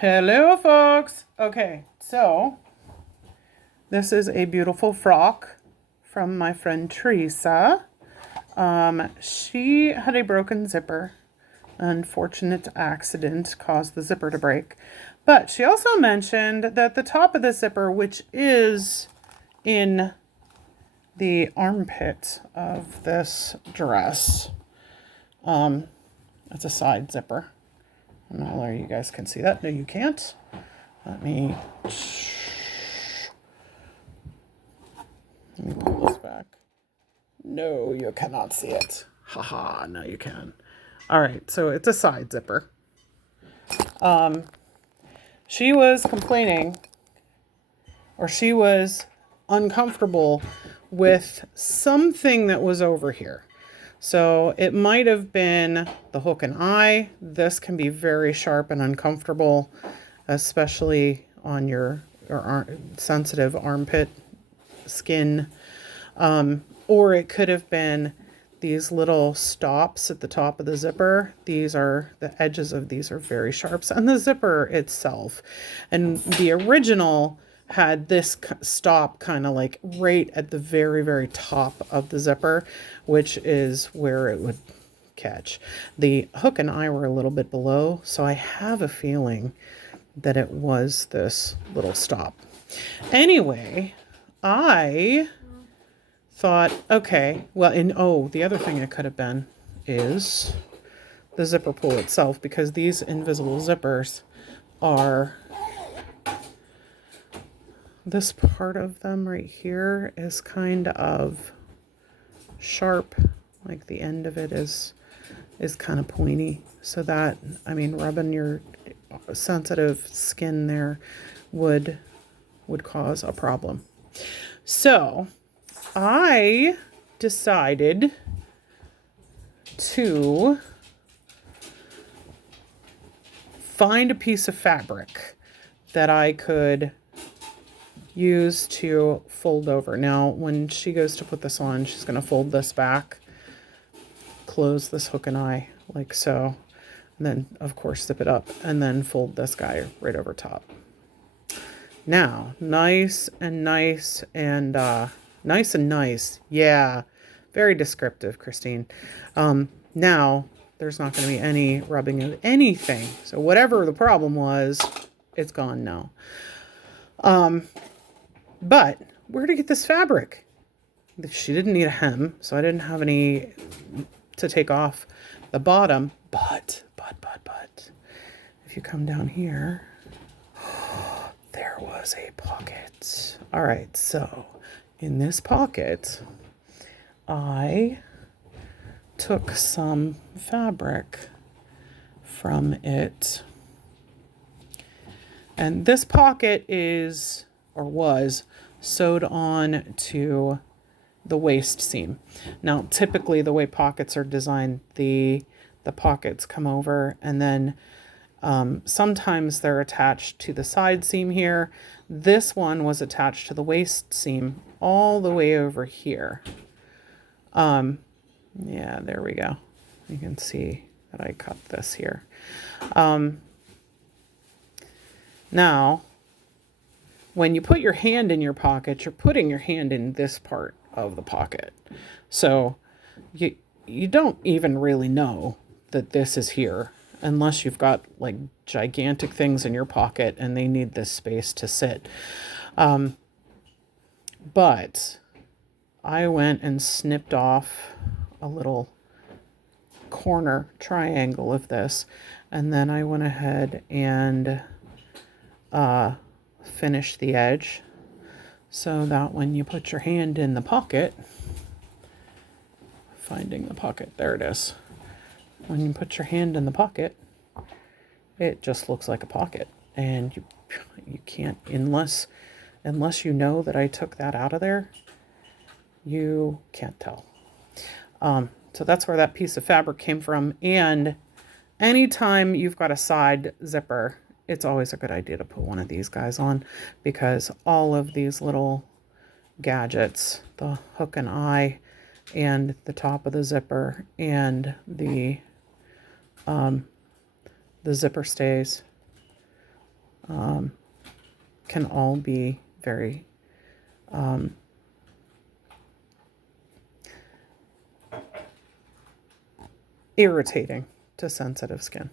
Hello, folks. Okay, so this is a beautiful frock from my friend Teresa. She had a broken zipper. Unfortunate accident caused the zipper to break. But she also mentioned that the top of the zipper, which is in the armpit of this dress, it's a side zipper. I don't know whether you guys can see that. No, you can't. Let me pull this back. No, you cannot see it. Haha, now you can. All right, so it's a side zipper. She was complaining, or she was uncomfortable with something that was over here. So it might have been the hook and eye. This can be very sharp and uncomfortable, especially on your sensitive armpit skin. Or it could have been these little stops at the top of the zipper. These are, the edges of these are very sharp. And the zipper itself. And the original had this stop kind of like right at the very, very top of the zipper, which is where it would catch. The hook and eye were a little bit below, so I have a feeling that it was this little stop. Anyway, I thought, okay, well, and oh, the other thing it could have been is the zipper pull itself, because these invisible zippers are, this part of them right here is kind of sharp, like the end of it is kind of pointy, so that, I mean, rubbing your sensitive skin there would cause a problem. So I decided to find a piece of fabric that I could use to fold over. Now, when she goes to put this on, she's going to fold this back, close this hook and eye like so, and then, of course, zip it up, and then fold this guy right over top. Now, nice and nice and nice and nice. Yeah, very descriptive, Christine. Now, there's not going to be any rubbing of anything. So whatever the problem was, it's gone now. But where to get this fabric? She didn't need a hem, so I didn't have any to take off the bottom. But, if you come down here, there was a pocket. All right, so in this pocket, I took some fabric from it. And this pocket is, or was, sewed on to the waist seam. Now, typically the way pockets are designed, the pockets come over, and then sometimes they're attached to the side seam here. This one was attached to the waist seam all the way over here. Yeah, there we go. You can see that I cut this here. Now, when you put your hand in your pocket, you're putting your hand in this part of the pocket. So you don't even really know that this is here unless you've got like gigantic things in your pocket and they need this space to sit. But I went and snipped off a little corner triangle of this, and then I went ahead and finished the edge so that when you put your hand in the pocket, finding the pocket, there it is. When you put your hand in the pocket, it just looks like a pocket, and you can't, unless you know that I took that out of there, you can't tell. So that's where that piece of fabric came from. And anytime you've got a side zipper, it's always a good idea to put one of these guys on, because all of these little gadgets, the hook and eye and the top of the zipper and the zipper stays, can all be very irritating to sensitive skin.